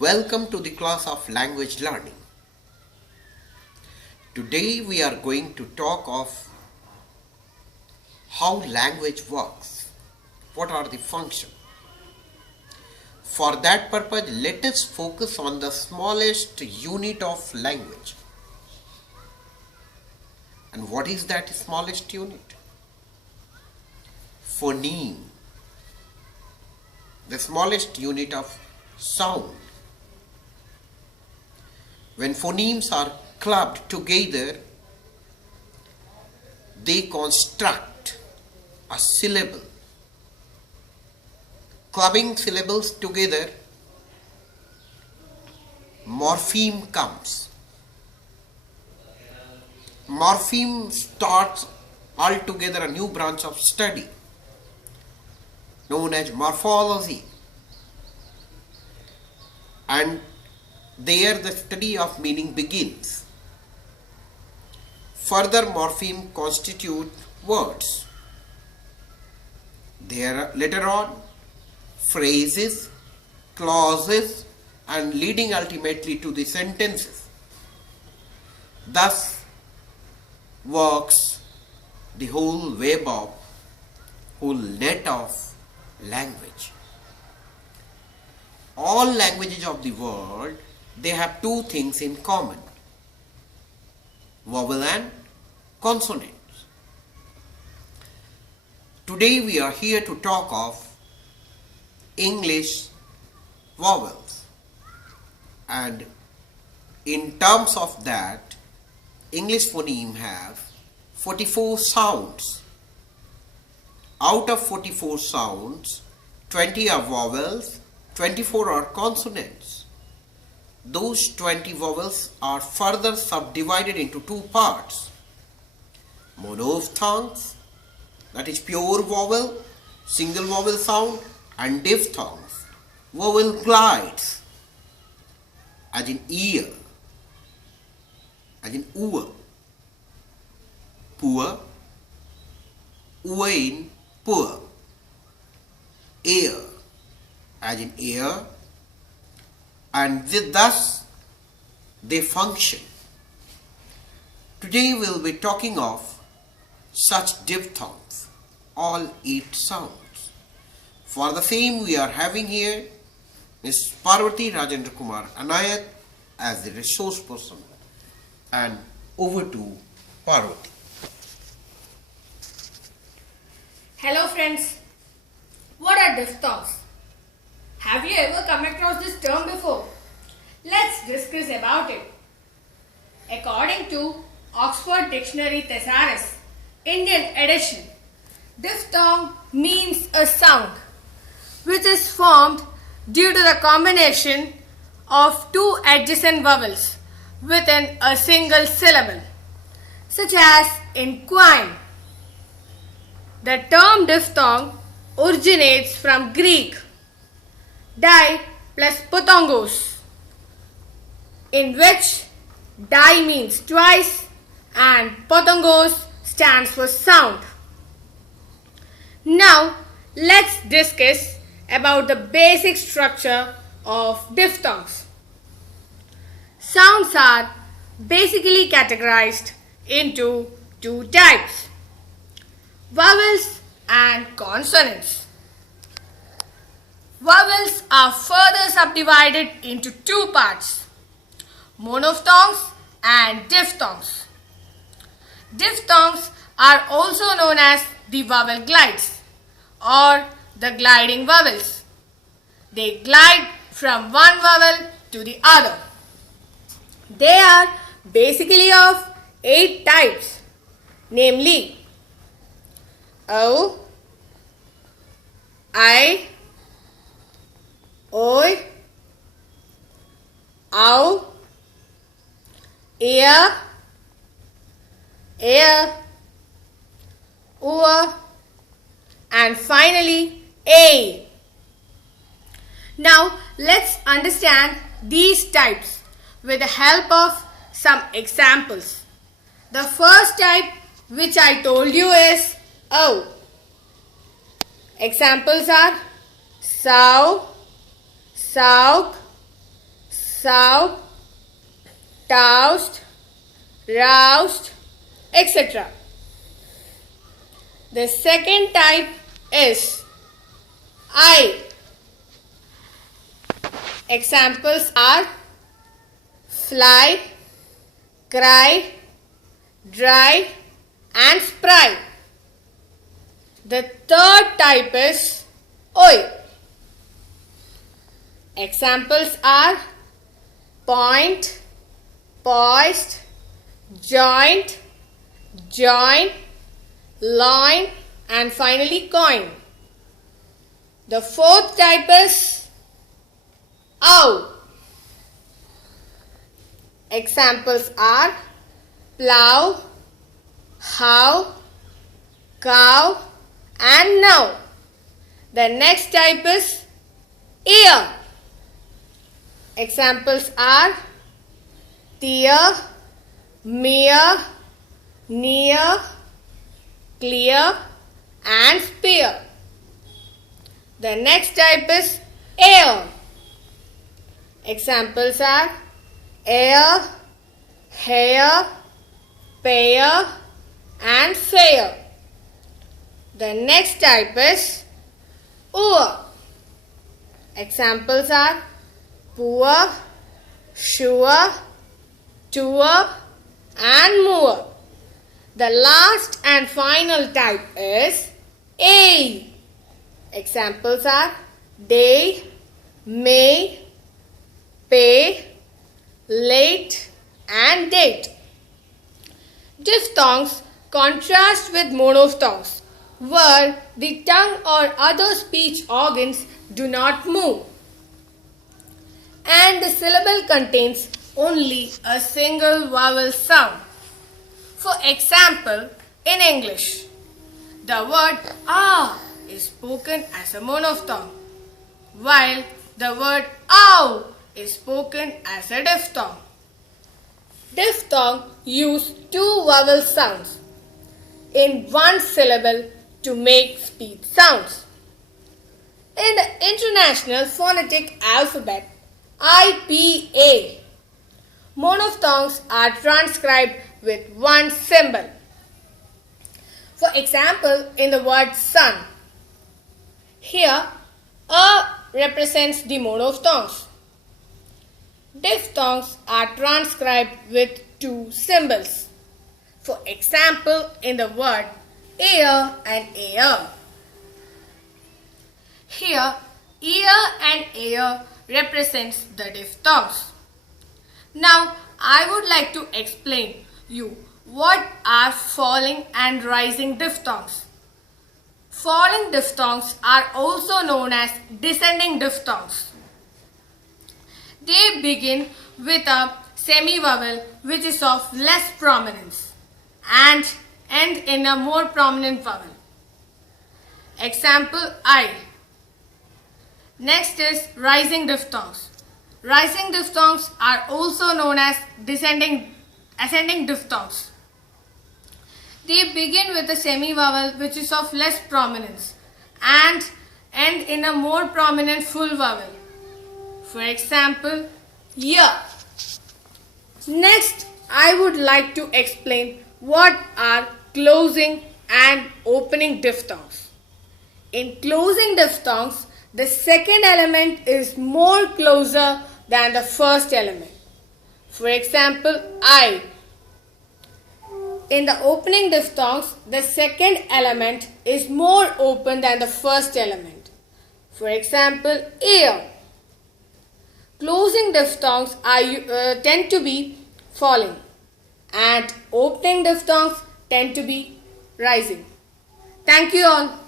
Welcome to the class of language learning. Today we are going to talk of how language works. What are the functions? For that purpose, let us focus on the smallest unit of language. And what is that smallest unit? Phoneme. The smallest unit of sound. When phonemes are clubbed together, they construct a syllable. Clubbing syllables together, morpheme comes. Morpheme starts altogether a new branch of study known as morphology, and there the study of meaning begins. Further, morpheme constitute words. There later on phrases, clauses, and leading ultimately to the sentences. Thus works the whole net of language. All languages of the world, they have two things in common: vowel and consonants. Today we are here to talk of English vowels, and in terms of that, English phoneme have 44 sounds. Out of 44 sounds, 20 are vowels, 24 are consonants. Those 20 vowels are further subdivided into two parts: monophthongs, that is pure vowel, single vowel sound, and diphthongs, vowel glides, as in ear, as in ua, poor, in poor, ear, as in ear, and thus they function. Today we will be talking of such diphthongs, all 8 sounds. For the same, we are having here Ms. Parvati Rajendra Kumar Anayat as the resource person. And over to Parvati. Hello friends, what are diphthongs? Have you ever come across this term before? Let's discuss about it. According to Oxford Dictionary Thesaurus, Indian edition, diphthong means a sound which is formed due to the combination of two adjacent vowels within a single syllable, such as in quine. The term diphthong originates from Greek di plus phthongos, in which di means twice and phthongos stands for sound. Now let's discuss about the basic structure of diphthongs. Sounds are basically categorized into two types: vowels and consonants. Vowels are further subdivided into two parts: monophthongs and diphthongs. Diphthongs are also known as the vowel glides or the gliding vowels. They glide from one vowel to the other. They are basically of 8 types, namely O, I, Oi, Ow, Ear, Ua, and finally A. Now let's understand these types with the help of some examples. The first type which I told you is O. Examples are sow, souk, soused, tossed, roused, etc. The second type is I. Examples are fly, cry, dry and spry. The third type is oi. Examples are point, poised, joint, join, loin and finally coin. The fourth type is ow. Examples are plow, how, cow and now. The next type is ear. Examples are tear, mere, near, clear and spear. The next type is air. Examples are air, hair, pair and fair. The next type is oor. Examples are poor, sure, tour and moor. The last and final type is a. Examples are day, may, pay, late and date. Diphthongs contrast with monophthongs, where the tongue or other speech organs do not move and the syllable contains only a single vowel sound. For example, in English, the word ah is spoken as a monophthong, while the word ow is spoken as a diphthong. Diphthong use two vowel sounds in one syllable to make speech sounds. In the International Phonetic Alphabet, IPA, monophthongs are transcribed with one symbol. For example, in the word sun, here a represents the monophthongs. Diphthongs are transcribed with two symbols. For example, in the word ear and air. Here, ear and air represents the diphthongs. Now, I would like to explain you what are falling and rising diphthongs. Falling diphthongs are also known as descending diphthongs. They begin with a semivowel which is of less prominence and end in a more prominent vowel. Example I. Next is rising diphthongs. Rising diphthongs are also known as ascending diphthongs. They begin with a semivowel which is of less prominence and end in a more prominent full vowel. For example, year. Next, I would like to explain what are closing and opening diphthongs. In closing diphthongs, the second element is more closer than the first element. For example, I. In the opening diphthongs, the second element is more open than the first element. For example, ear. Closing diphthongs tend to be falling and opening diphthongs tend to be rising. Thank you all.